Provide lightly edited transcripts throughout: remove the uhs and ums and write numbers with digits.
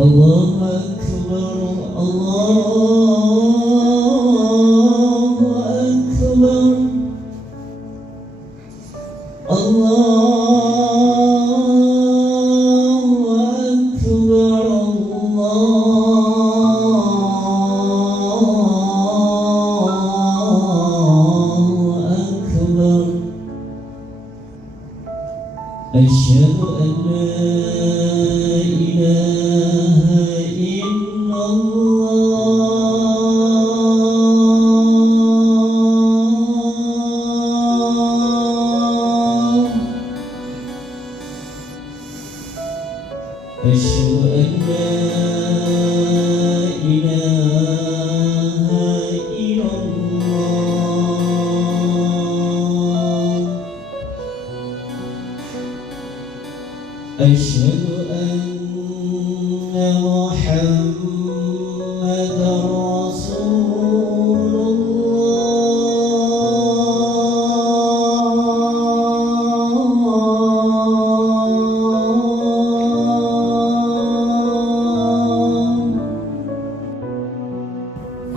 الله أكبر الله أكبر أشهد أن لا إله إلا الله أشهد أن لا إله إلا الله أشهد أن محمدًا رسول الله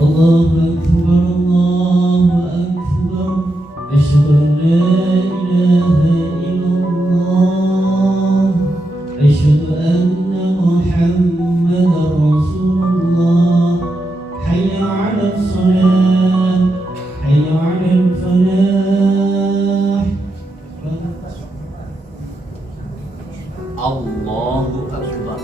الله أكبر الله أكبر أشهد أن لا إله إلا الله أشهد أن محمدًا رسول الله حي على الصلاة حي على الفلاح الله أكبر.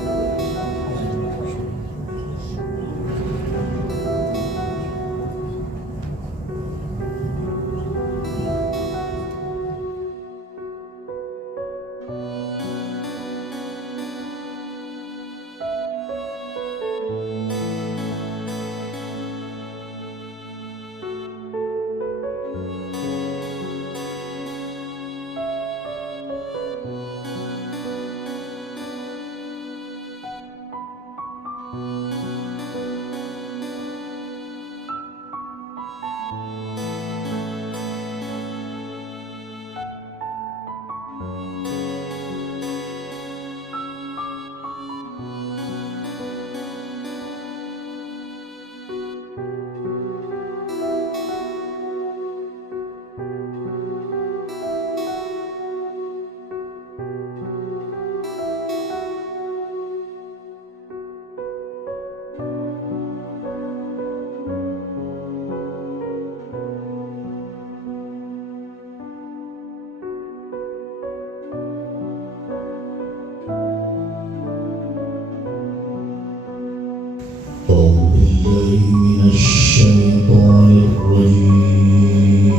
أعوذ بالله من الشيطان الرجيم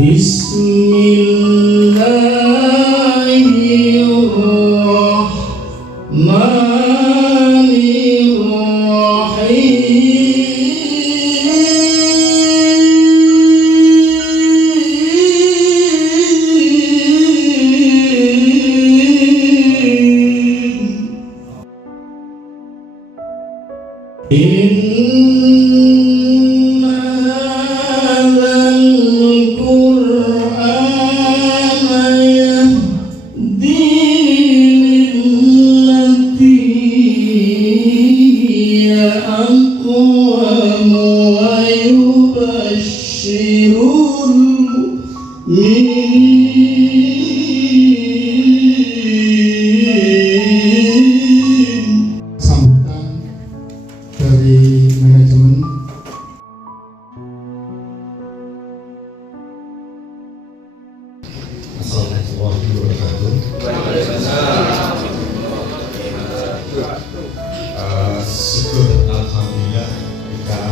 بسم الله الرحمن إن هذا القرآن يهدي للتي هي أقوم ويبشر المؤمنين. Sambutan dari manajemen. Assalamualaikum warahmatullahi wabarakatuh. Syukur alhamdulillah kita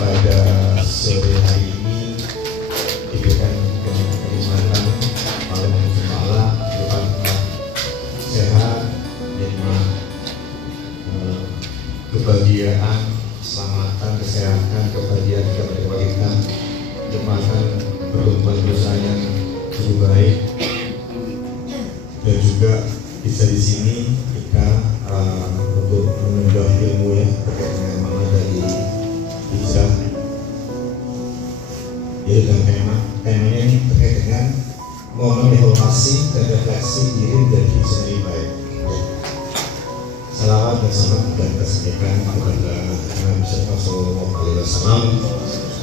pada sore hari ini diberikan kenikmatan oleh Allah, Tuhan sehat, nikmat, kebahagiaan, keselamatan, kesehatan, kebahagiaan kepada kita, jemaah berhubungan dosa yang cukup baik, dan juga bisa di sini kita untuk menunjukkan ilmu ya terkait dengan makna dari hijrah. Jadi dalam temanya ini terkait dengan momen evaluasi dan refleksi diri menjadi sendiri baik. Salawat dan salam dan kesaksian kepada Nabi Sallallahu Alaihi Wasallam,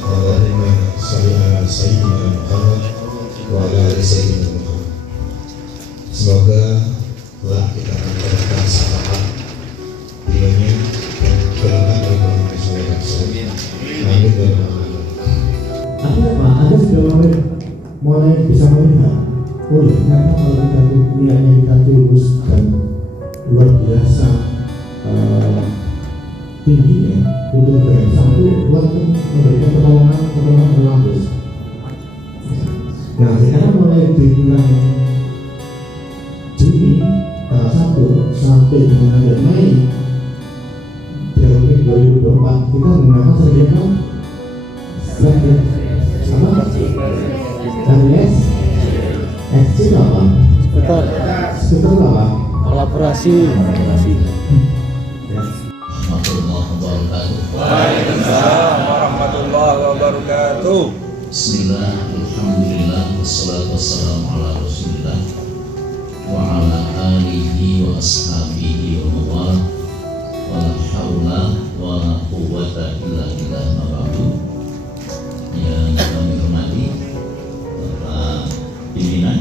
Allahumma sholli ala Sayyidina Muhammad wa ala ali Sayyidina Muhammad. Semoga telah kita akan mendapatkan syafaat beliaunya dan golongan dari golongan syariat. Amin ya rabbal alamin. Artinya Pak, Anda sudah mulai bisa melihat, oh ya ternyata kalau kita niatnya kita tulus dan luar biasa tingginya untuk bersama itu Tuhan memberikan pertolongan berlapis. Nah sekarang mulai di bulan Juni tanggal 1 sampai dengan akhir Mei tahun 2024 kita menggunakan sertifikat apa? RS XC apa? Sekitar apa? Kolaborasi. Waalaikumsalam warahmatullahi wabarakatuh. Bismillah, alhamdulillah, wassalatu wassalamu ala rasulillah wa ala alihi wa ashabihi wa mawala wa la hawla wa la quwwata illa billah ma ba'du. Yang kami hormati Bapak pimpinan,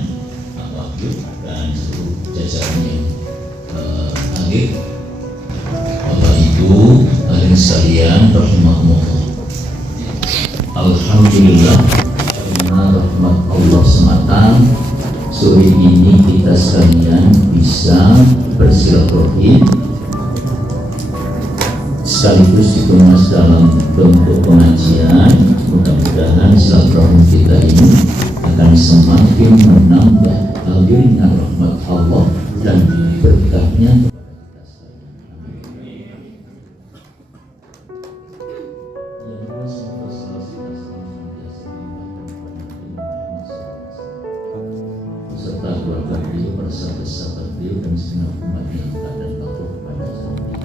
Pak Wakil dan seluruh jajaran yang hadir, Bapak Ibu hadirin sekalian rahimahumullah. Alhamdulillah karena rahmat Allah semata sore ini kita sekalian bisa bersilaturahim sekaligus dikemas dalam bentuk pengajian. Mudah-mudahan silaturahim kita ini akan semakin menambah alirnya rahmat Allah dan berkahnya. Serta keluarga beliau, para sahabat-sahabat beliau dan segenap umat yang tak dan patuh kepada suami.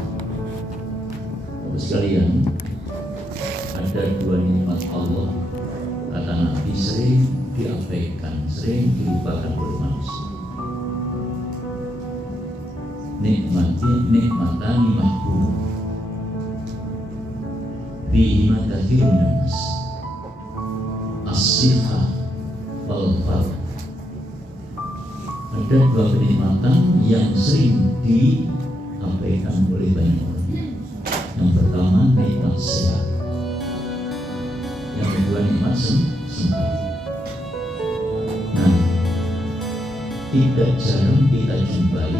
Bapak sekalian, ada dua nikmat Allah kata Nabi sering diabaikan, sering dilupakan oleh manusia. Nikmatani mahbub bihima kathirun nas as-siha wal farq. Ada dua kenikmatan yang sering diabaikan oleh banyak orang. Yang pertama nikmat sehat, yang kedua nikmat sempat. Nah, tidak jarang kita jumpai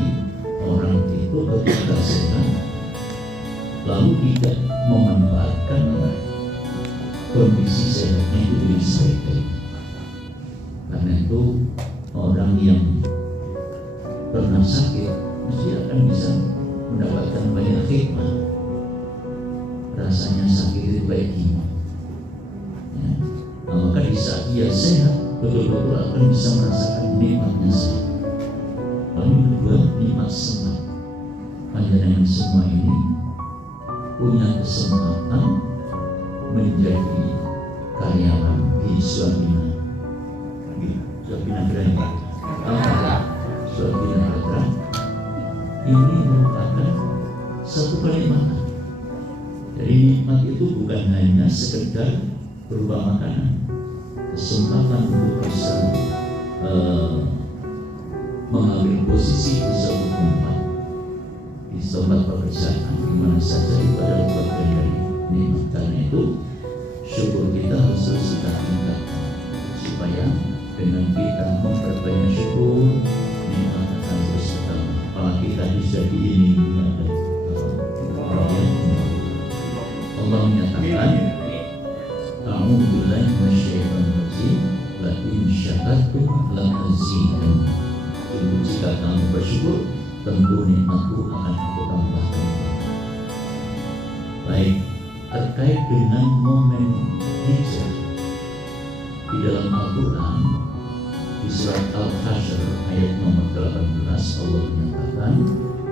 orang itu ketika sehat lalu tidak memanfaatkan kondisi sehatnya itu dengan sebaik-baik. Karena itu orang yang pernah sakit mesti akan bisa mendapatkan banyak hikmah. Rasanya sakit itu baik gimana ya. Nah, maka di saat dia sehat betul-betul akan bisa merasakan nikmatnya sehat. Lalu yang kedua nikmat sempat. Panjenengan semua ini punya kesempatan menjadi karyawan di Suabina Grand. Suabina Grand ini merupakan satu kenikmatan. Jadi nikmat itu bukan hanya sekedar berupa makanan, kesempatan untuk bisa mengambil posisi di suatu tempat, di tempat pekerjaan, di mana saja itu adalah bagian dari nikmat. Karena itu syukur kita harus terus kita tingkatkan supaya dengan kita memperbanyak syukur nikmat akan terus bertambah. Apalagi tadi sudah diiringi ada Allah menyatakan A'udzu billahi minasyaitonir rajim la in syakartum la azidannakum. Jika kamu bersyukur tentu nikmatku akan aku tambahkan. Baik, terkait dengan momen hijrah di dalam Al-Quran di surat Al-Hasyr ayat nomor 18 Allah menyatakan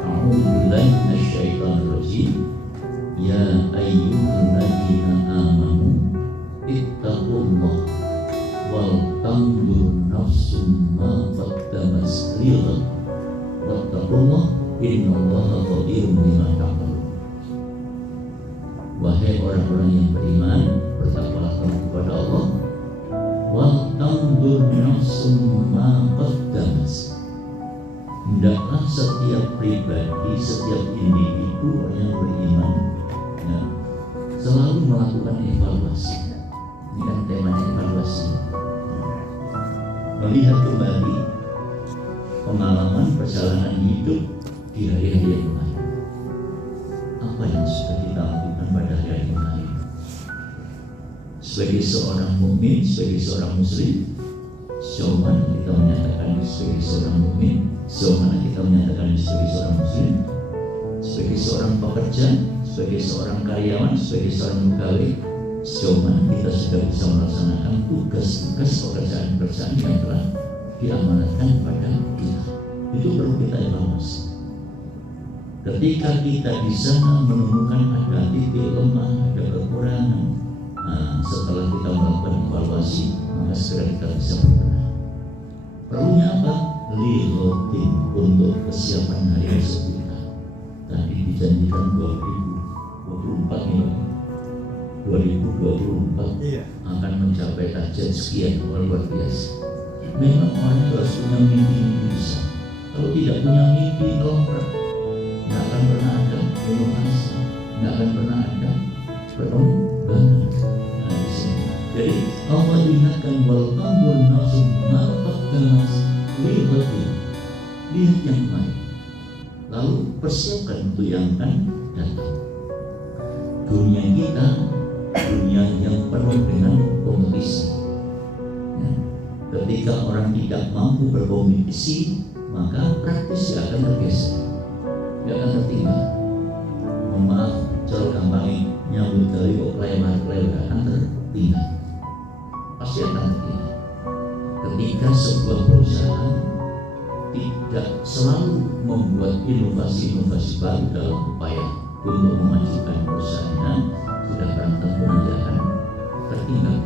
A'udzu billahi minasyaitonir rajim ya ayyuhalladzina amanu ittaqullah wal tanzur nafsum ma Innallaha khabirun bima ta'malun. Wahai orang-orang yang beriman, bertakwalah kamu kepada Allah. Wal tanzur nafsum ma qaddamat. Hendaklah setiap pribadi, setiap individu orang yang beriman selalu melakukan evaluasi. Ini kan temanya evaluasi. Melihat kembali pengalaman perjalanan hidup di hari-hari yang kemarin. Apa yang sudah kita lakukan pada hari kemarin? Sebagai seorang mukmin, sebagai seorang muslim, sejauh mana kita menyatakan sebagai seorang mukmin, sejauh mana kita menyatakan sebagai seorang muslim, sebagai seorang pekerja, sebagai seorang karyawan, sebagai seorang pegawai, sejauh mana kita sudah bisa melaksanakan tugas-tugas pekerjaan-pekerjaan yang telah diamanatkan kepada kita. Itu perlu kita evaluasi. Ketika kita di sana menemukan ada titik lemah, ada kekurangan, setelah kita melakukan evaluasi, maka segera kita bisa berbenah. Perlunya apa? Lihotin untuk kesiapan hari esok kita. Tadi dijanjikan 2024 ini, 2024 akan mencapai target sekian, luar biasa. Memang orang harus punya mimpi besar. Kalau tidak punya mimpi longgar, nggak akan pernah ada inovasi, nggak akan pernah ada perkembangan. Jadi Allah ingatkan wal tanzur nafsum ma qaddamat lighadin. Lihat yang kemarin, lalu persiapkan untuk yang akan datang. Dunia kita dunia yang penuh dengan kompetisi. Ketika orang tidak mampu berkompetisi, maka praktis dia akan tergeser, dia akan tertinggal. Mohon maaf, cara gampangnya nyambut kali kok kelewat akan tertinggal, pasti akan tertinggal. Ketika sebuah perusahaan tidak selalu membuat inovasi-inovasi baru dalam upaya untuk memajukan perusahaannya, sudah barang tentu nanti akan tertinggal.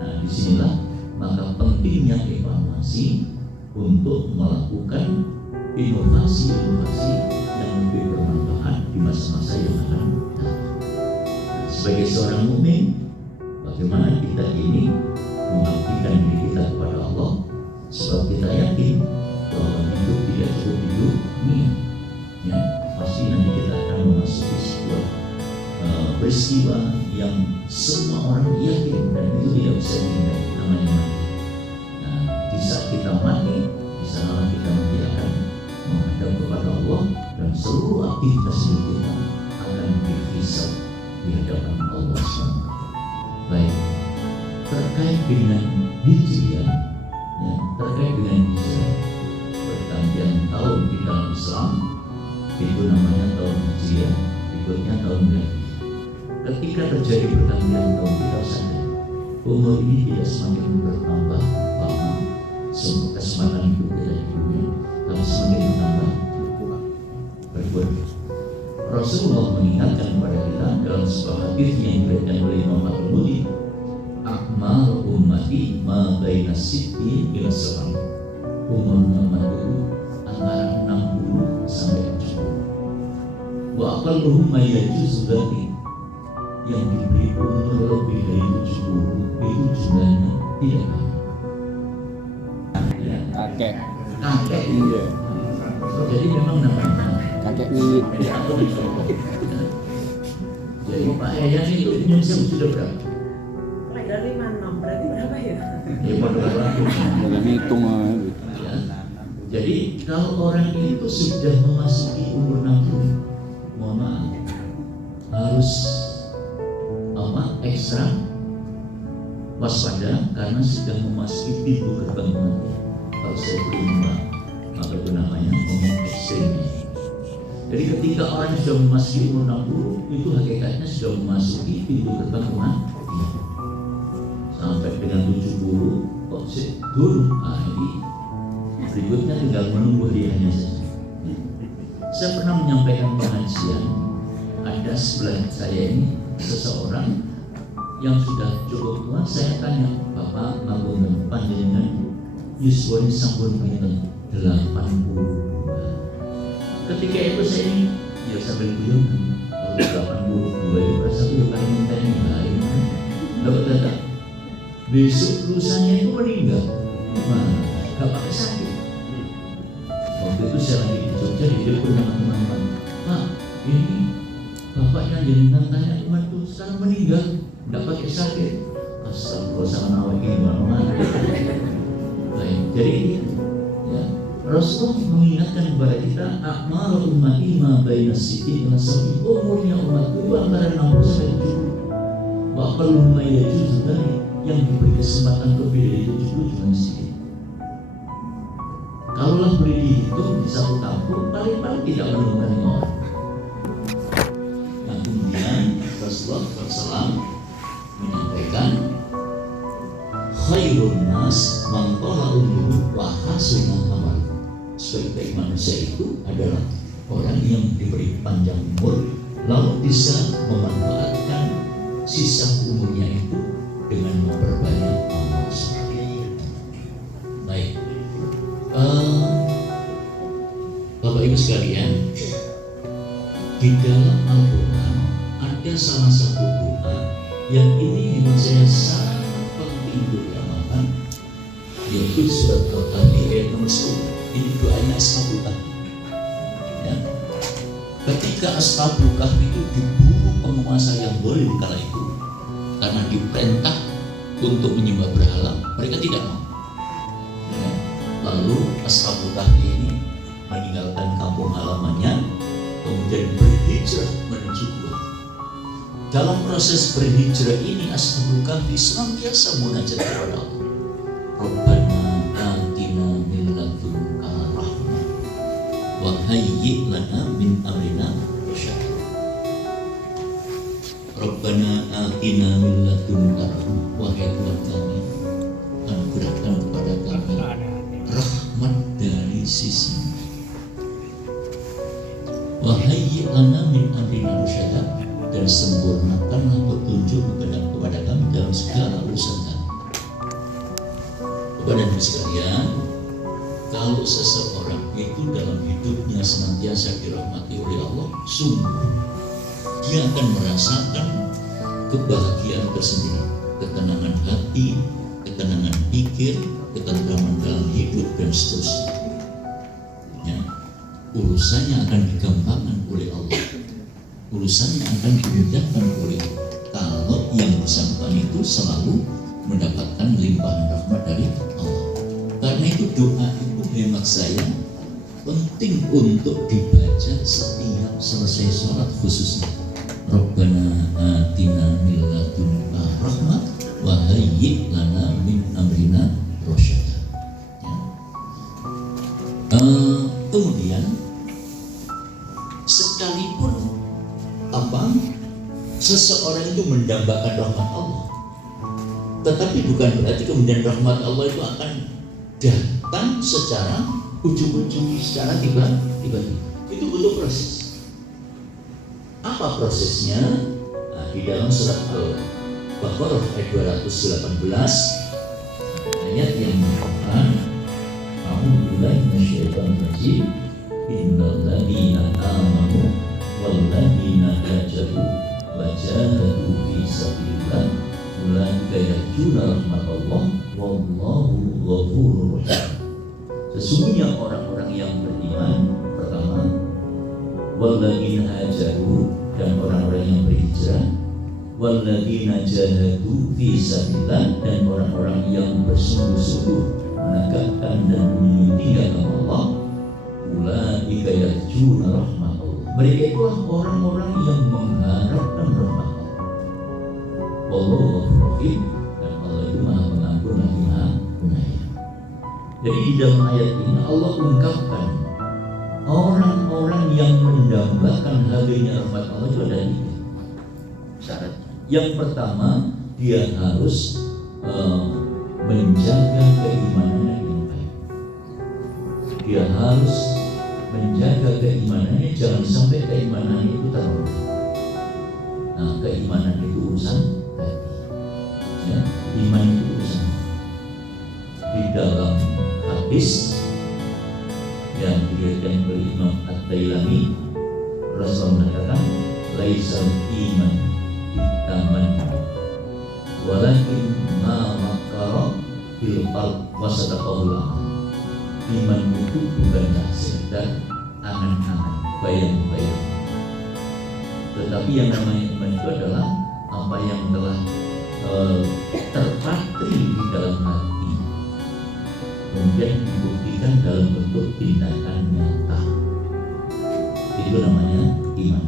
Nah, disinilah maka pentingnya evaluasi untuk melakukan inovasi-inovasi yang lebih bermanfaat di masa-masa yang akan datang. Sebagai seorang mukmin, bagaimana kita ini mengabdikan diri kita kepada Allah, sebab kita yakin bahwa hidup tidak cukup hidup ini, ya pasti nanti kita akan memasuki sebuah peristiwa yang semua orang yakin dan itu tidak bisa dihindari, namanya mati. Nah, di saat kita mati, di sanalah kita nanti akan menghadap kepada Allah dan seluruh aktivitas hidup kita akan dihisab di hadapan Allah SWT. Baik, terkait dengan Hijriah, ya, terkait dengan Hijriah, pergantian tahun di dalam Islam itu namanya tahun Hijriah, berikutnya tahun Miladi. Ketika terjadi pergantian tahun, kita sadar umur ini tidak semakin bertambah lama, kesempatan hidup kita di dunia, tapi semakin berkurang. Rasulullah mengingatkan kepada kita dalam sebuah hadis yang diriwayatkan oleh Imam Al-Bukhari, akmal ummati ma baina sittin ila sab'in. Umur umat itu antara 60 sampai 70. Wa aqalluhum ma yajuzu dzalik. Yang diberi umur lebih dari 70 itu jumlahnya tidak banyak. Kakek. Iya. Jadi memang namanya Kakek wiwit. Jadi Pak Yayan itu Indonesia sudah berapa? Ada 56, berarti berapa ya? Ya pada Hitung ya. Jadi kalau orang itu sudah memasuki umur 60, mohon maaf, harus ekstra waspada karena sudah memasuki pintu gerbang kematian. Kalau saya belum apa itu namanya ngomong ekstrim. Jadi ketika orang sudah memasuki umur 60, itu hakikatnya sudah memasuki pintu gerbang kematian. Sampai dengan 70 kok dulu, ini berikutnya tinggal menunggu hariannya saja. Saya pernah menyampaikan pengajian, ada sebelah saya ini seseorang yang sudah cukup tua. Saya tanya, Bapak ngapunten panjenengan yuswani sampun pinten? 82. ketika itu saya ini ya sambil guyonan. Kalau 82 itu perasaan itu kan minta ini lain. Dapat data. Besok lusanya itu meninggal. Gak pakai sakit. Waktu itu saya lagi di Jogja ditelepon sama teman-teman. Pak, ini bapaknya jenengan tanya temanku sekarang meninggal, gak pakai sakit. Astagfirullah, sama nawa gimana? Baik, jadi ya, Rasulullah mengingatkan kepada kita, akmal ummati ma baina siti wa sabi. Umurnya umatku itu antara 60 sampai 70. Wa qallu ma yajuzu dari yang diberi kesempatan lebih dari 70 cuma sedikit. Kalaulah boleh dihitung di satu kampung paling-paling tidak menemukan 5 orang. Nah kemudian Rasulullah SAW menyampaikan khairun nas man qala umruhu wa hasuna amal. Sebaik-baik manusia itu adalah orang yang diberi panjang umur lalu bisa memanfaatkan sisa umurnya itu dengan memperbanyak amal soleh. Baik, Bapak Ibu sekalian, di dalam Al-Quran ada salah satu doa yang ini memang saya sangat penting untuk diamalkan, yaitu surat Al-Kahfi ayat nomor 10. Ini doanya Ashabul Kahfi. Ya. Ketika Ashabul Kahfi itu diburu penguasa yang boleh kala itu karena diperintah untuk menyembah berhala, mereka tidak mau. Ya. Lalu Ashabul Kahfi ini meninggalkan kampung halamannya, kemudian berhijrah menuju Gua. Dalam proses berhijrah ini Ashabul Kahfi senantiasa munajat kepada Allah. Rabbana atina min ladunka rahmah wa hayyi' lana min amrina rasyada. Rabbana atina min ladunka rahmah, wahai Tuhan kami, anugerahkan kepada kami rahmat dari sisi, wa hayyi' lana min amrina rasyada, dan sempurnakanlah petunjuk kepada kami dalam segala urusan kami. Kepada sekalian, kalau seseorang itu dalam hidupnya senantiasa dirahmati oleh Allah, sungguh dia akan merasakan kebahagiaan tersendiri, ketenangan hati, ketenangan pikir, ketentraman dalam hidup dan seterusnya. Ya, urusannya akan digampangkan oleh Allah, urusannya akan dimudahkan oleh Allah kalau yang bersangkutan itu selalu mendapatkan limpahan rahmat dari Allah. Karena itu doa itu hemat saya penting untuk dibaca setiap selesai sholat, khususnya Rabbana atina min ladunka rahmah wa hayyi' lana min amrina rasyada. Ya. Kemudian sekalipun seseorang itu mendambakan rahmat Allah, tetapi bukan berarti kemudian rahmat Allah itu akan datang secara ujung-ujung, secara tiba-tiba. Itu butuh proses. Apa prosesnya? Nah, di dalam surat Al-Baqarah ayat 218 ayat yang mengatakan, A'udzubillahi minasyaitonir rajim, innal ladzina amanu wal ladzina hajaru wa jahadu fi sabilillah ulaika yarjuna rahmatallah wallahu ghafurur rahim. Sesungguhnya orang-orang yang beriman, pertama, walladzina hajaru, dan orang-orang yang berhijrah, walladzina jahadu fi sabilillah, dan orang-orang yang bersungguh-sungguh menegakkan dan menyucikan agama Allah, ulaika yarjuna rahmatallah. Mereka itulah orang-orang yang mengharapkan rahmat Allah. Wallahu ghafurur rahim, dan Allah itu Maha Pengampun lagi Maha Penyayang. Jadi di dalam ayat ini Allah ungkapkan orang-orang yang mendambakan hadirnya rahmat Allah itu ada 3 syarat. Yang pertama, dia harus menjaga keimanannya dengan baik. Dia harus menjaga keimanannya, jangan sampai keimanannya itu terluka. Nah, keimanan itu urusan hati. Ya, iman itu urusan. Di dalam hadis yang diriwayatkan oleh Imam At-Tailami walakin ma makara fil qalb wa sadaqahul amal. Iman itu bukanlah sekedar angan-angan, bayang-bayang, tetapi yang namanya iman itu adalah apa yang telah terpatri di dalam hati, kemudian dibuktikan dalam bentuk tindakan nyata. Itu namanya iman.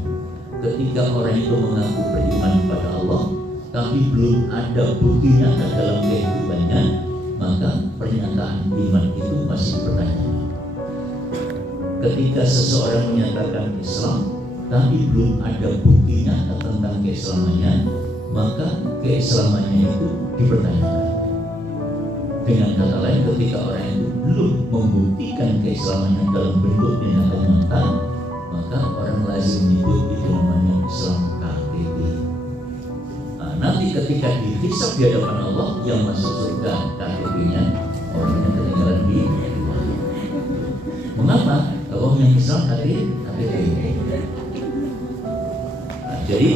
Ketika orang itu mengaku beriman kepada Allah, tapi belum ada bukti nyata dalam kehidupannya, maka pernyataan iman itu masih dipertanyakan. Ketika seseorang menyatakan Islam, tapi belum ada bukti nyata tentang keislamannya, maka keislamannya itu dipertanyakan. Dengan kata lain, ketika orang itu belum membuktikan keislamannya dalam bentuk tindakan nyata, maka orang lazim menyebut itu namanya Islam KTP. Nanti ketika dihisab di hadapan Allah, yang masuk surga KTP-nya orangnya ketinggalan di rumah. Mengapa? Kalau yang Islam KTP. Jadi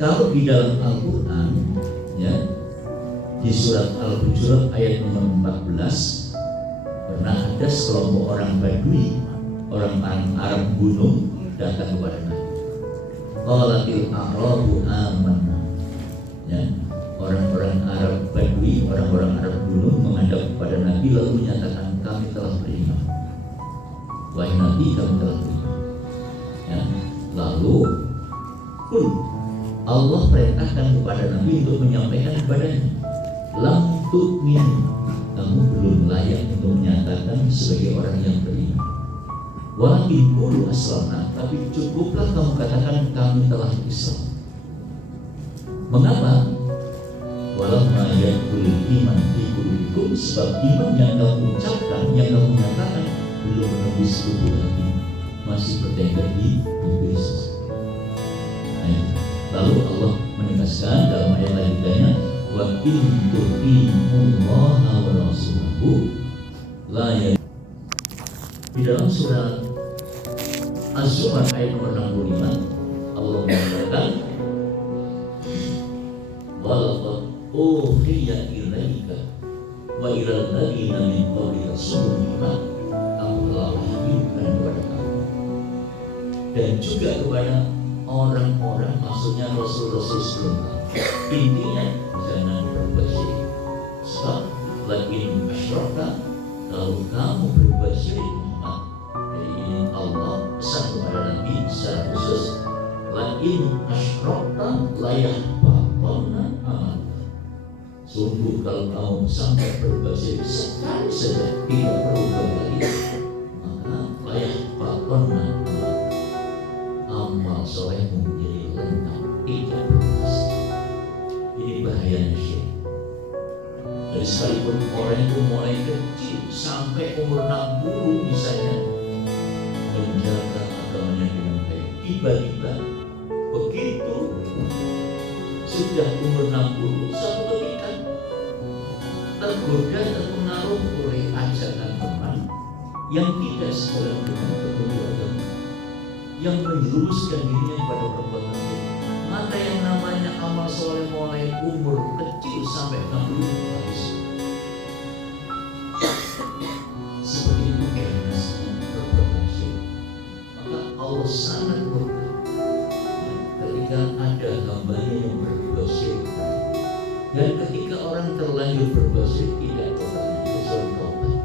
kalau di dalam Al-Quran, ya, di surat Al-Hujurat ayat nomor 14, pernah ada sekelompok orang Badui, orang Arab gunung datang kepada Nabi. Qalatil a'rabu amanna. Ya, orang-orang Arab Badui, orang-orang Arab gunung menghadap kepada Nabi lalu menyatakan, kami telah beriman. Wahai Nabi, kami telah beriman. Ya, lalu Allah perintahkan kepada Nabi untuk menyampaikan kepadanya, lam tu'min, kamu belum layak untuk menyatakan sebagai orang yang beriman. Walakin qulu aslamna, tapi cukuplah kamu katakan kami telah Islam. Mengapa? Walamma yadkhulul iman fi qulubikum, sebab iman yang kamu ucapkan, yang kamu nyatakan belum menembus lubuk hati, masih bertengger di Yesus. Lalu Allah menegaskan dalam ayat lanjutannya, wa in tu'imullaha wa rasulahu la ya. Di dalam surat Az-Zumar ayat nomor 65, Allah mengatakan, walaqad uhiya ilaika wa ilal ladzina min qablika summa, kamu telah wahyukan kepada kamu dan juga kepada orang-orang, maksudnya rasul-rasul sebelum kamu. Intinya jangan berbuat syirik. Sebab lakin asyrakta, kalau kamu berbuat syirik Muhammad. Jadi ini Allah pesan kepada Nabi secara khusus, lakin asyrakta layahbaqanna amal. Sungguh kalau kamu sampai berbuat syirik sekali saja, tidak perlu kembali, maka layahbaqanna amal. Amal solehmu menjadi lengkap, tidak berbekas. Ini bahayanya syirik. Jadi sekalipun orang itu mulai kecil sampai umur 60 misalnya menjaga agamanya dengan baik, tiba-tiba begitu sudah umur 60, suatu ketika tergoda, terpengaruh oleh ajakan teman yang tidak sejalan dengan petunjuk agama, yang menjerumuskan dirinya pada perbuatan syirik, maka yang namanya amal soleh mulai umur kecil sampai 60 habis. Seperti itu kehanasnya perbuatan syirik. Maka Allah sangat murka ketika ada hambanya yang berbuat syirik. Dan ketika orang terlanjur berbuat syirik tidak tobat, kecuali tobat.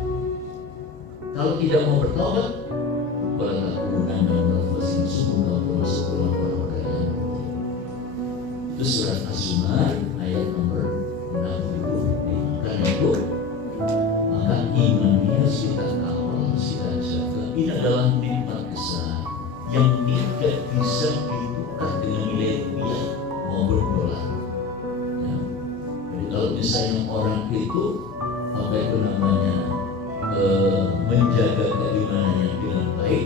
Kalau tidak mau bertobat, itu surat Az-Zumar ayat nomor 65. Karena itu maka iman ini harus kita kawal, harus kita jaga. Ini adalah nikmat besar yang tidak bisa ditukar dengan nilai rupiah maupun dolar. Ya. Jadi kalau misalnya orang itu apa itu namanya menjaga keimanannya dengan baik,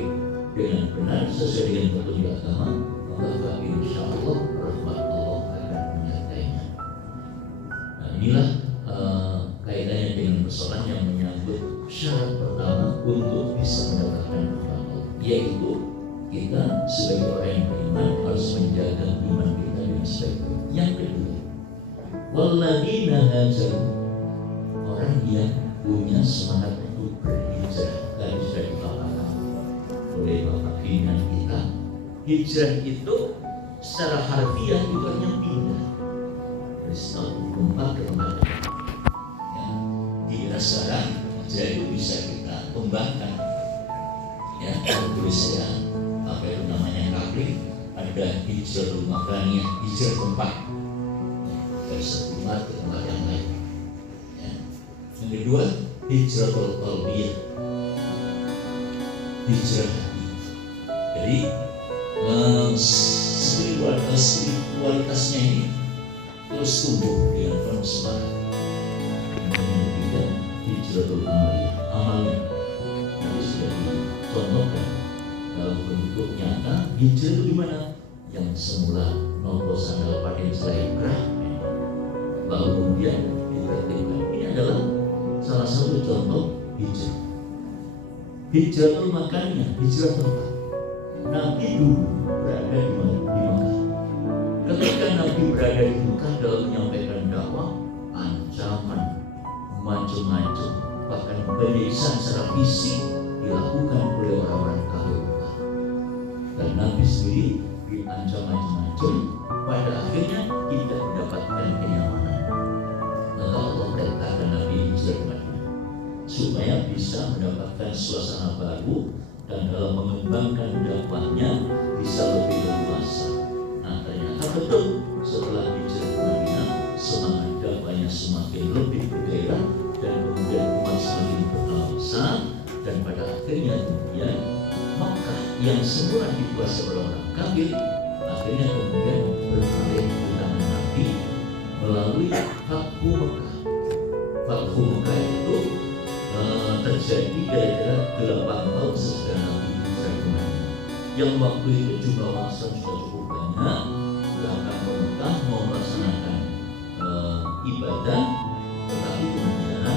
dengan benar sesuai dengan petunjuk agama, maka insya Allah rahmat Allah akan menyertainya. Nah, inilah kaitannya dengan persoalan yang menyangkut syarat pertama untuk bisa mendapatkan rahmat Allah, yaitu kita sebagai orang yang beriman harus menjaga iman kita dengan sebaik-baiknya. Walladzina hajaru, orang yang punya semangat untuk berhijrah. Tadi sudah dipaparkan oleh Bapak pimpinan kita. Hijrah itu secara harfiah itu artinya pindah dari satu tempat ke tempat lain. Ya, kira sekarang hijrah itu bisa kita kembangkan. Ya, kalau tulis saya apa itu namanya kafir, ada hijrah makannya, hijrah tempat dari satu tempat ke tempat yang lain. Ya. Yang kedua, hijrah qalbiyah, hijrah hati. Jadi spiritualitasnya ini terus tumbuh dengan penuh semangat. Yang ketiga, hijratul amaliyah, amalnya yang sudah dicontohkan dalam bentuk nyata. Hijrah itu gimana? Yang semula nopo sandal pakai selaikrah, lalu kemudian ditertibkan. Ini adalah salah satu contoh hijrah. Hijrah itu makanya hijrah tempat. Nabi dulu berada di Mekah. Ketika Nabi berada di Mekah dalam menyampaikan dakwah, ancaman macam-macam, bahkan penyiksaan secara fisik dilakukan oleh orang-orang kafir Mekah. Dan Nabi sendiri diancam macam-macam. Pada akhirnya tidak mendapatkan kenyamanan. Maka Allah perintahkan Nabi hijrah ke Madinah supaya bisa mendapatkan suasana baru dan dalam mengembangkan dakwahnya bisa lebih leluasa. Nah, ternyata betul setelah hijrah ke Madinah, semangat dakwahnya semakin lebih bergairah dan kemudian umat semakin bertambah besar, dan pada akhirnya kemudian Makkah yang semula dikuasai oleh orang kafir akhirnya kemudian beralih di tangan Nabi melalui Fathu Mekah. Fathu Mekah itu terjadi kira-kira 8 tahun sesudah Nabi hijrah ke Madinah. Yang waktu itu jumlah massa sudah cukup banyak, datang ke Mekah mau melaksanakan ibadah, tetapi kemudian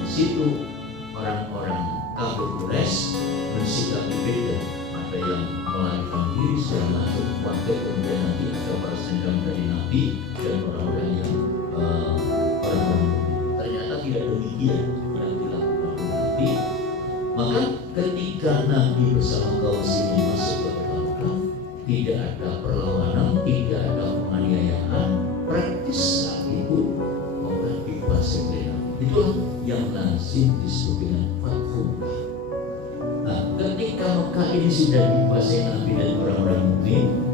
di situ orang-orang kafir Quraisy bersikapi beda. Ada yang melarikan diri segala macam, sampai kemudian nanti ada balas dendam dari Nabi dan orang-orang yang orang-orang ternyata tidak demikian yang dilakukan oleh Nabi. Maka ketika Nabi bersama kaum muslimin masuk ke Mekah, tidak ada perlawanan, tidak ada penganiayaan, praktis saat itu Mekah dikuasai oleh Nabi. Itulah yang lazim disebut dengan Fathu Mekah. Nah, ketika Mekah ini sudah dikuasai Nabi dan orang-orang mukmin,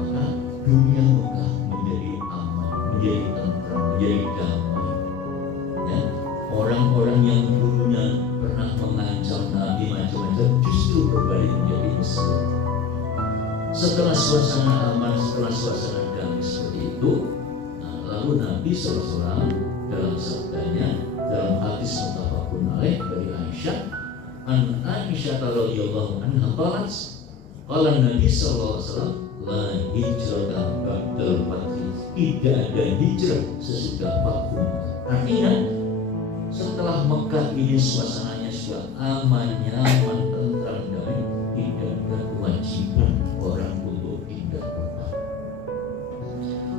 maka dunia Mekah menjadi aman, menjadi tentram, menjadi damai. Ya, orang-orang yang dulunya pernah mengancam Nabi macam-macam justru berbalik menjadi Muslim. Setelah suasana aman, setelah suasana damai seperti itu, nah, lalu Nabi SAW dalam sabdanya, dalam hadis muttafaqun alaih dari Aisyah, an Aisyah radhiyallahu anha qalat, qala Nabi sallallahu alaihi wasallam, la hijrata ba'dal fath, tidak ada hijrah sesudah Fathu Mekah. Artinya setelah Mekah ini suasananya sudah aman, nyaman, tentram, damai, tidak ada kewajiban orang untuk pindah kota.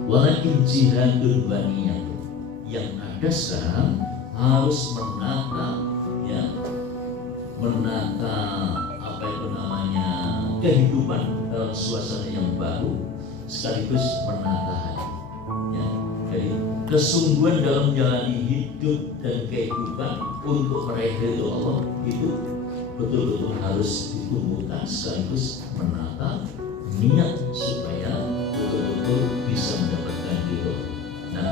Walakin jihadun wa niyatun, yang ada sekarang harus menata apa itu namanya kehidupan dalam suasana yang baru, sekaligus menata hati. Ya, jadi kesungguhan dalam menjalani hidup dan kehidupan untuk meraih ridho Allah itu betul-betul harus ditumbuhkan, sekaligus menata niat supaya betul-betul bisa mendapatkan ridho. Nah,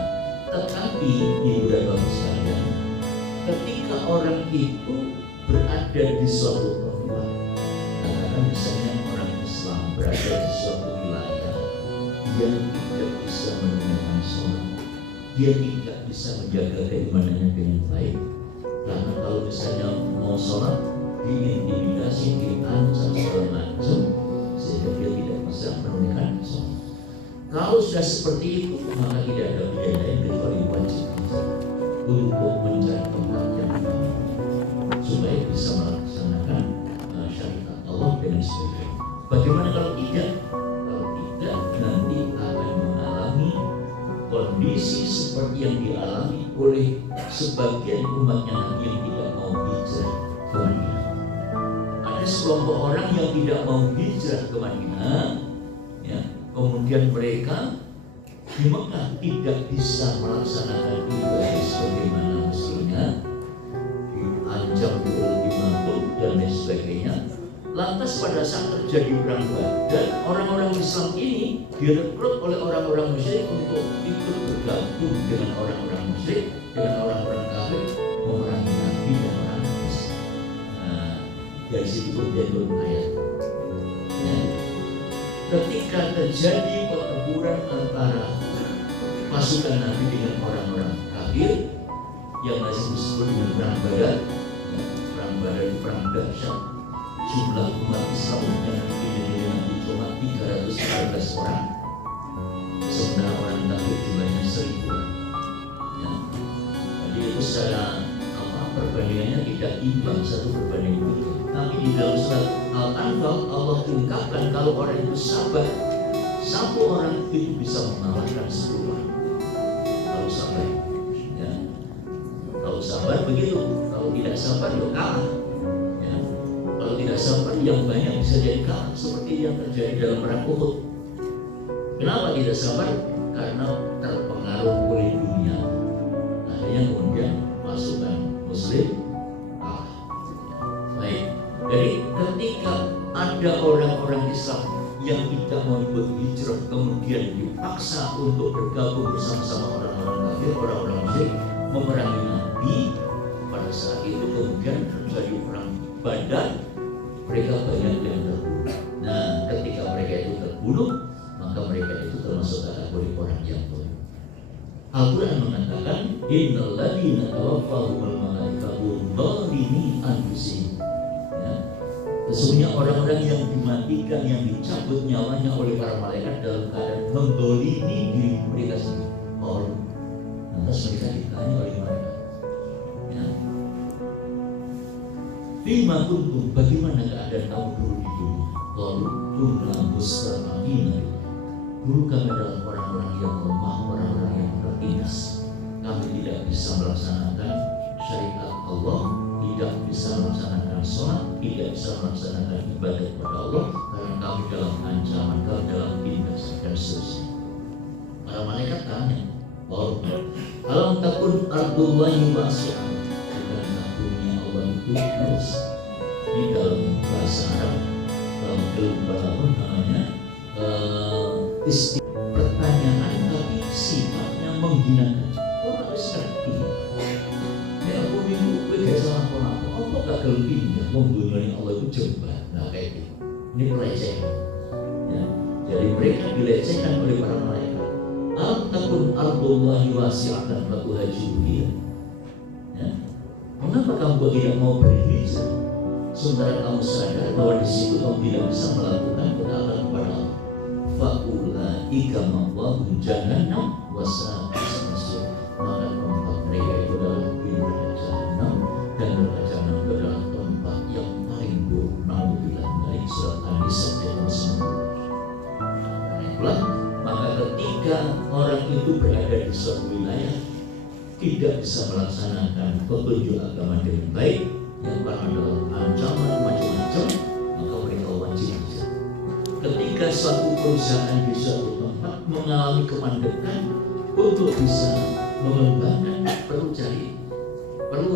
tetapi ibu dan bapak sekalian, ketika orang itu berada di suatu tempat, kadang-kadang misalnya orang Islam berada di suatu wilayah, dia tidak bisa menunaikan sholat, dia tidak bisa menjaga keimanannya dengan baik, karena kalau misalnya mau sholat diintimidasi, diancam segala macam, sehingga dia tidak bisa menunaikan sholat. Kalau sudah seperti itu, maka tidak ada pilihan lain kecuali wajib untuk mencari tempat yang baik supaya bisa melaksanakan syariat Allah dengan sebaik. Bagaimana kalau tidak? Kalau tidak, nanti akan mengalami kondisi kondisi seperti yang dialami oleh sebagian umatnya Nabi yang tidak mau hijrah ke Madinah. Ada sekelompok orang yang tidak mau hijrah ke Madinah, ya, kemudian mereka di Mekah tidak bisa melaksanakan ibadah sebagaimana mestinya, diancam diultimatum dan lain sebagainya. Lantas pada saat terjadi perang Badar, orang-orang Islam ini direkrut oleh orang-orang musyrik untuk ikut bergabung dengan orang-orang musyrik, dengan orang-orang kafir, memerangi Nabi dan orang Islam. Nah, dari situ kemudian turun ayat. Ya. Ketika terjadi pertempuran antara pasukan Nabi dengan orang-orang kafir yang masih disebut dengan perang Badar, ya, perang Badar itu perang dahsyat. Jumlah umat Islam yang Nabi cuma 314 orang, sementara orang kafir jumlahnya 1000 orang. Ya. Jadi itu secara perbandingannya tidak imbang satu berbanding itu. Tapi di dalam surat Al-Anfal Allah ungkapkan kalau orang itu sabar, satu orang itu bisa mengalahkan 10 orang. Kalau sabar, ya. Kalau sabar begitu, kalau tidak sabar ya kalah. Ya. Kalau tidak sabar yang banyak bisa jadi kalah seperti yang terjadi dalam perang Uhud. Kenapa tidak sabar? Karena terpengaruh oleh dunia. Akhirnya kemudian pasukan Muslim kalah. Baik. Jadi ketika ada orang-orang Islam yang tidak mau ikut hijrah kemudian dipaksa untuk bergabung bersama-sama orang-orang kafir, orang-orang musyrik memerangi Nabi, pada saat itu kemudian terjadi perang Badar, mereka banyak yang terbunuh. Nah, ketika mereka itu terbunuh, maka mereka itu termasuk kategori orang yang terbunuh. Al-Quran mengatakan innal ladzina tawaffahumul malaikatu dzalimi anfusihim. Ya. Sesungguhnya orang-orang yang dimatikan, yang dicabut nyawanya oleh para malaikat dalam keadaan mendolimi diri mereka sendiri. Lantas mereka ditanya oleh malaikat, ya, bima kuntum, bagaimana keadaan kamu dulu di dunia? Lalu kunna mustad'afina. Dulu kami adalah orang-orang yang lemah, orang-orang yang tertindas. Kami tidak bisa melaksanakan syariat Allah, tidak bisa melaksanakan sholat, tidak bisa melaksanakan ibadah kepada Allah karena kami dalam ancaman, kami dalam tindas dan seterusnya. Para malaikat tanya, alam takun ardullahi wasi'ah, bukankah bumi Allah itu luas? Ini dalam bahasa Arab, dalam ilmu namanya pertanyaan tapi sifatnya menghinakan. Orang harus ngerti. Ya aku minggu gak salah apa-apa. Apa gak kelebihnya membunuhnya Allah itu jembat. Nah kayak gitu. Ini pelecehan. Ya. Jadi mereka dilecehkan oleh para malaikat. Alam takun ardullahi wasi'atan fatuhajiruha. Ya. Mengapa kamu tidak mau berhijrah? Sementara kamu sadar bahwa di situ kamu tidak bisa melakukan ketaatan kepada Allah. Fa'ulaika ma'wahum jahannam wasa'at masjid. Maka tempat mereka itu adalah neraka jahannam, dan neraka jahannam itu adalah tempat yang paling buruk. Naudzubillah dari surat An-Nisa ayat 9. Karena itulah maka ketika orang itu berada di suatu wilayah tidak bisa melaksanakan petunjuk agama dengan baik, yang adalah ancaman macam-macam, maka mereka wajib. Ketika suatu perusahaan di suatu tempat mengalami kemandekan, untuk bisa mengembangkan perlu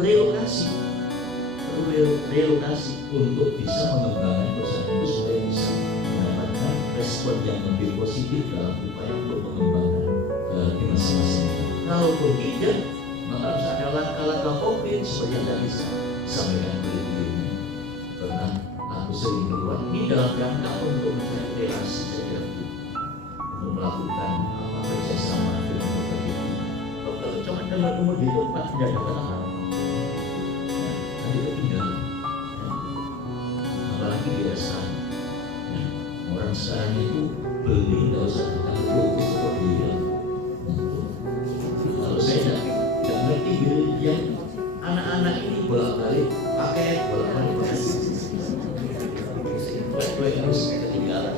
relokasi untuk bisa mengembangkan perusahaan itu supaya bisa mendapatkan respon yang lebih positif dalam upaya untuk mengembangkan di masa-masa ini. Kalaupun tidak, maka harus ada langkah-langkah konkret seperti yang tadi saya sampaikan berikutnya. Karena aku sering keluar ini dalam rangka untuk mencari relasi saja, untuk melakukan kerjasama dengan berbagai pihak. Kalau cuma dengan umur di tempat tidak dapat apa-apa, nanti ketinggalan. Apalagi biasa, orang sekarang itu beli nggak usah datang ke office atau dia. Kalau saya tidak ngerti yang anak-anak ini bolak-balik pakai harus ketinggalan.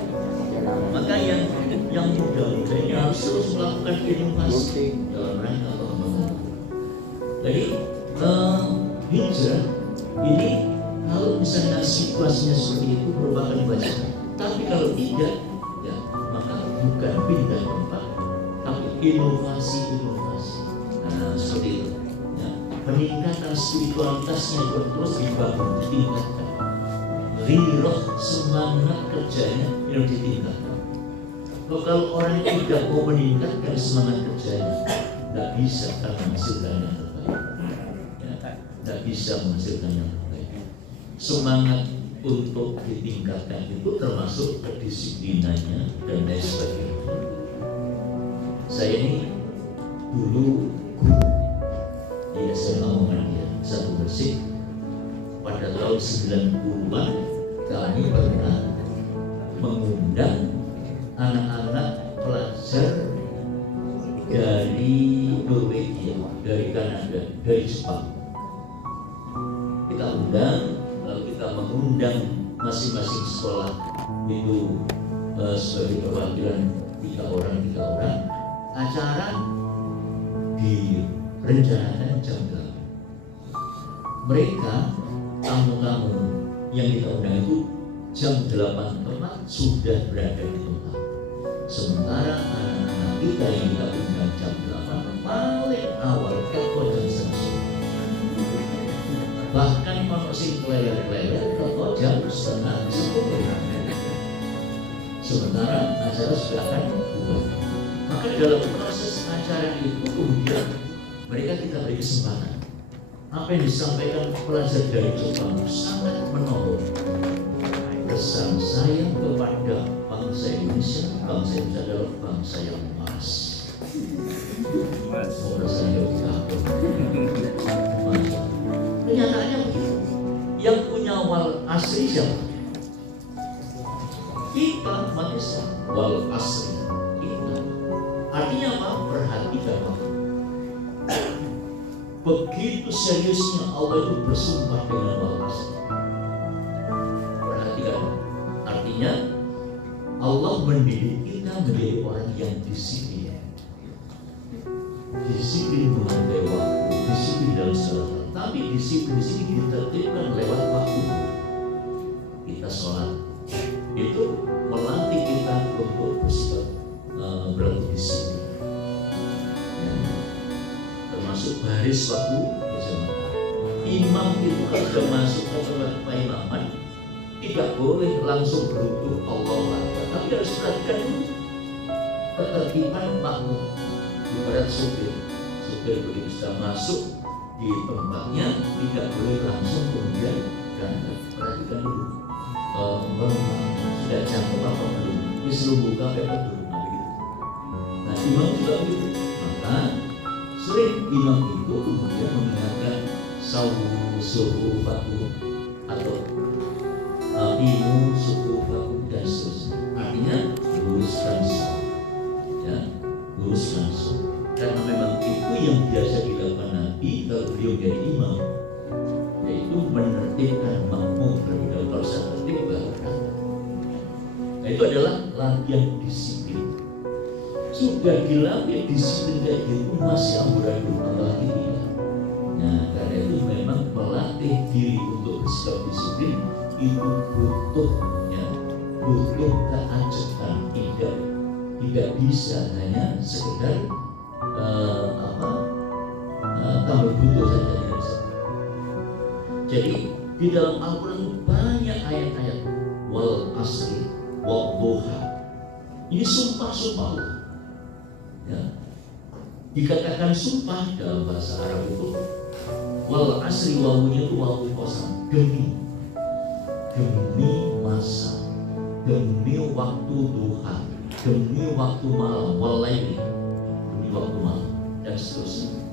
Maka yang muda-muda ini harus terus melakukan melakukan inovasi dalam rangka pembangunan. Jadi hijrah ini kalau misalnya situasinya seperti itu merupakan kewajiban. Tapi kalau tidak, ya maka bukan pindah tempat, tapi inovasi. Nah, seperti itu. Ya, peningkatan spiritualitasnya terus dibangun, ditingkatkan. Riroh semangat kerjanya yang ditingkatkan. Kalau orang yang tidak mau meningkatkan semangat kerjanya, tidak bisa menghasilkan yang terbaik. Ya, tidak bisa menghasilkan yang terbaik. Semangat untuk ditingkatkan itu termasuk kedisiplinannya dan lain sebagainya. Saya ini dulu guru di SMA Muhammadiyah Satu Gresik pada tahun 90-an. Kami pernah mengundang anak-anak pelajar dari Norwegia, dari Kanada, dari Jepang. Kita undang, lalu kita mengundang masing-masing sekolah itu sebagai perwakilan 3 orang. Acara direncanakan jam 8. Mereka tamu-tamu yang kita undang itu jam 8 tepat sudah berada di tempat. Sementara anak-anak kita yang kita undang jam 8 paling awal teko jam 9. Bahkan kalau sing kleler-kleler teko jam 9:30. Sementara acara sudah akan bubar. Maka dalam proses acara itu kemudian mereka kita beri kesempatan. Apa yang disampaikan pelajar dari Jepang sangat menolong. Pesan saya kepada bangsa Indonesia adalah bangsa yang waras. Rasanya takut. Kenyataannya begitu. Yang punya wal asri siapa? Kita manusia. Wal asri kita. Artinya apa? Perhatikan apa? Begitu seriusnya Allah itu bersumpah dengan wal asri. Perhatikan. Artinya Allah mendidik kita menjadi orang yang disiplin. Disiplin menghargai waktu, disiplin dalam segala hal. Tapi disiplin di sini ditertibkan lewat waktu. Kita sholat itu melatih kita untuk bersifat berlaku disiplin. Ya. Termasuk baris waktu berjamaah. Imam itu kalau sudah masuk ke tempat imaman tidak boleh langsung berhukum Allah Akbar, tapi harus perhatikan dulu ketertiban makmum. Ibarat supir begitu sudah masuk di tempatnya tidak boleh langsung kemudian berangkat. Perhatikan dulu sudah jangkau apa belum, disuruh buka paper dulu, begitu. Nah imam juga begitu. Maka sering imam itu kemudian mengingatkan sawu suhu faku atau imu suhu faku dan seterusnya. Artinya luruskan sholat, ya, luruskan sholat. Karena memang itu yang biasa dilakukan Nabi kalau beliau jadi imam, yaitu menertibkan makmum terlebih dahulu. Kalau sudah tertib baru berangkat. Nah, itu adalah latihan disiplin. Sudah dilatih disiplin kayak gitu masih amburadul, apalagi tidak. Nah, karena itu memang melatih diri untuk bersikap disiplin itu butuh keajeban, tidak bisa hanya sekedar tambah butuh saja tidak bisa. Jadi di dalam Al-Quran banyak ayat-ayat wal asri wal duha. Ini sumpah-sumpah Allah. Ya. Dikatakan sumpah dalam bahasa Arab itu wal asri wawunya itu wawu kosam, demi masa, demi waktu duha, demi waktu malam, walaili, demi waktu malam dan seterusnya.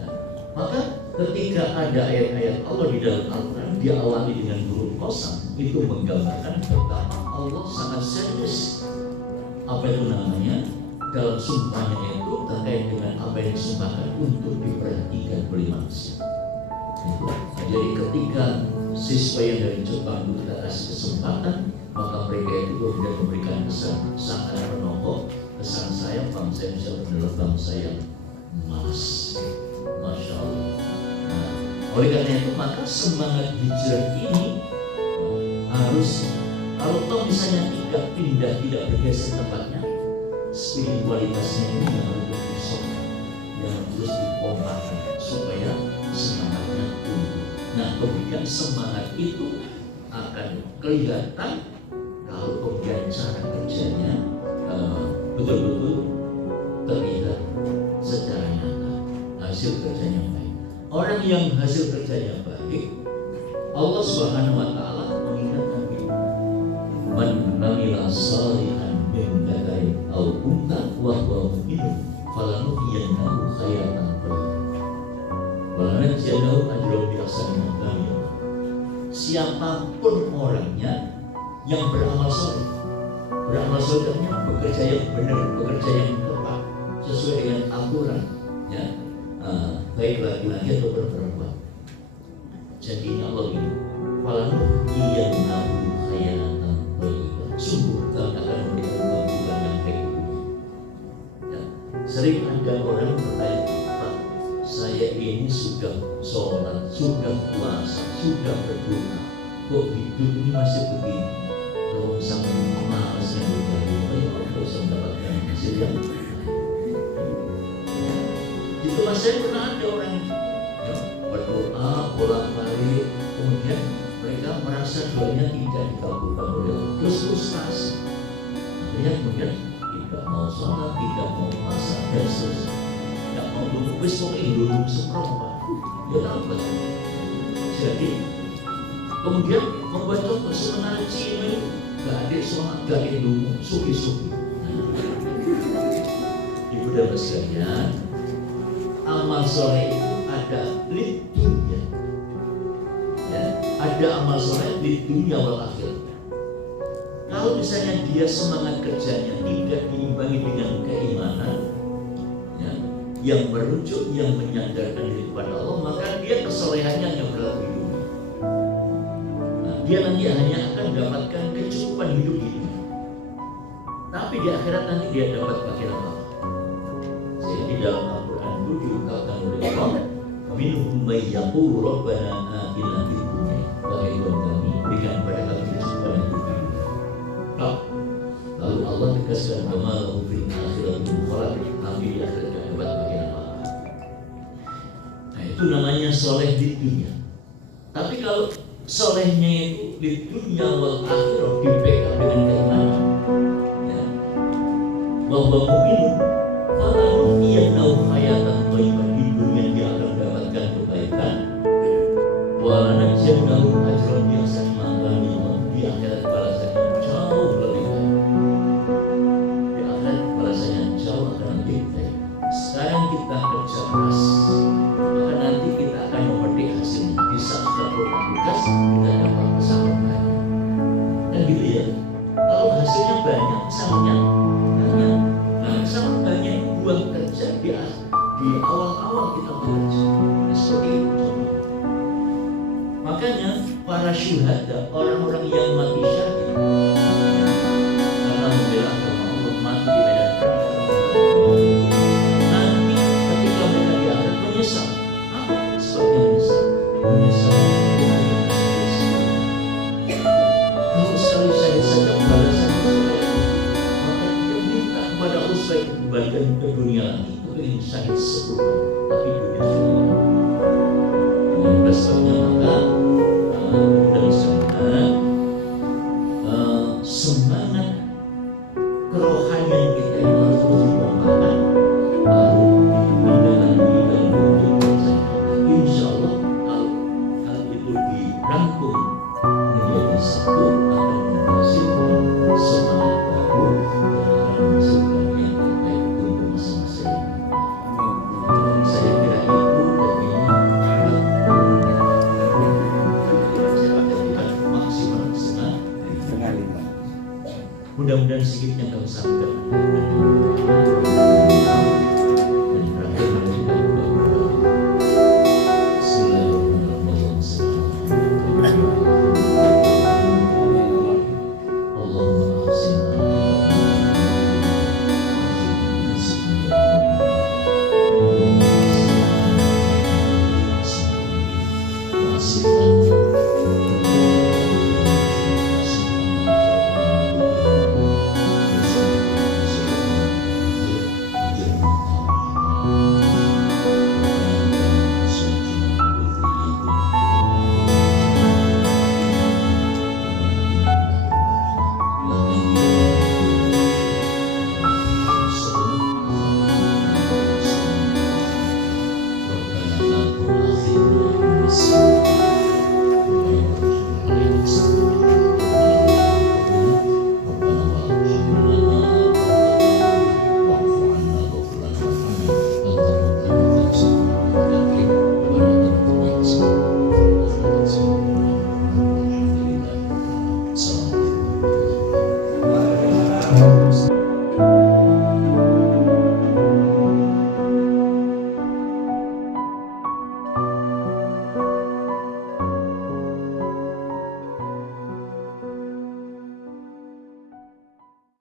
Ya. Maka ketika ada ayat-ayat Allah di dalam Al-Quran diawali dengan huruf kosam, itu menggambarkan betapa Allah sangat serius. Apa itu namanya? Dalam sumpahnya itu terkait dengan apa yang disumpahkan untuk diperhatikan oleh manusia. Jadi ketika siswa yang dari Jepang itu kita kasih kesempatan, maka mereka itu kemudian memberikan kesan sangat menohok kesan saya bangsa Indonesia adalah bangsa yang malas. Masya Allah. Nah, oleh karena itu maka semangat hijrah ini harus, kalau toh misalnya tidak pindah, tidak bergeser tempatnya, spiritualitasnya ini yang harus dirisaukan, yang terus dipompakan supaya semangatnya tumbuh. Nah, kemudian semangat itu akan kelihatan kalau kemudian cara kerjanya betul-betul terlihat secara nyata, hasil kerjanya baik. Orang yang hasil kerjanya baik, Allah Subhanahu wa Ta'ala mengingatkan kita, man amila salihan min dzakarin aw untha wa huwa mu'minun falanuhyiyannahu hayatan thayyibah wa lanajziyannahu ajrahum bi ahsani ma kanu ya'malun. Siapapun orangnya yang beramal soleh, beramal solehnya bekerja yang benar, bekerja yang tepat sesuai dengan aturan, ya, baik laki-laki atau perempuan. Jadi Allah ini, falanuhyiyannahu hayatan thayyibah, sungguh kami akan memberikan kehidupan yang baik. Ya, sering ada orang bertanya, Pak, saya ini sudah sholat, sudah puasa, sudah berdoa, kok hidup ini masih begini? Kalau sampai malas yang berdoa, ya Allah bisa mendapatkan hasil yang baik. Di tempat saya pernah ada orang ya, berdoa bolak-balik, kemudian mereka merasa doanya tidak dikabulkan oleh Allah, terus frustasi. Akhirnya kemudian tidak mau sholat, tidak mau puasa, dan seterusnya. Tidak mau dulu, wis pokoknya dulu seperempat. Ya dapat. Jadi kemudian membuat contoh sebenarnya ini gak ada sholat, gak ada dulu, suki-suki. Ibu dan bapak sekalian, amal soleh itu ada di dunia, ya, ada amal soleh di dunia wal akhirat. Kalau misalnya dia semangat kerjanya tidak diimbangi dengan keimanan, ya, yang merujuk, yang menyandarkan diri kepada Allah, maka dia kesolehannya hanya berlaku di dunia. Nah, dia nanti hanya akan mendapatkan kecukupan hidup di dunia, tapi di akhirat nanti dia dapat bagian apa? Jadi dalam Al-Quran itu diungkapkan oleh Allah, minhum may yaqulu rabbana atina fid dunya, wahai Tuhan kami, berikan kepada kami kecukupan hidup di dunia. Lalu Allah tegaskan, kama lahu fil akhirati min khalaq, kami di akhirat tidak dapat bagian apa. Nah, itu namanya soleh di dunia. Tapi kalau solehnya itu di dunia wal akhirat dibekal dengan keimanan, ya, wa huwa mu'minun falanuhyiyannahu hayatan thayyibah, di dunia dia akan mendapatkan kebaikan, wa lanajziyannahu ajran bi ahsani ma kanu ya'malun, di akhirat balasannya jauh lebih baik. Di akhirat balasannya jauh akan lebih baik. Sekarang kita kerja keras, maka nanti kita akan memetik hasilnya. Di saat kita program tugas, kita dapat pesangon banyak. Dan gitu ya, kalau hasilnya banyak, pesangonnya banyak. Nah, pesangon banyak buat kerja di awal-awal kita bekerja. Nah, seperti itu contohnya. Makanya para syuhada, orang-orang yang mati syahid karena membela agama Allah, mati di medan perang, nanti ketika mereka di akhirat menyesal. Apa sebabnya menyesal? Menyesal kalau sekali syahid saja balasannya supaya, maka dia minta kepada Allah supaya kembalikan ke dunia lagi. Itu ingin syahid 10 tahun, tapi dunia sudah. Sebabnya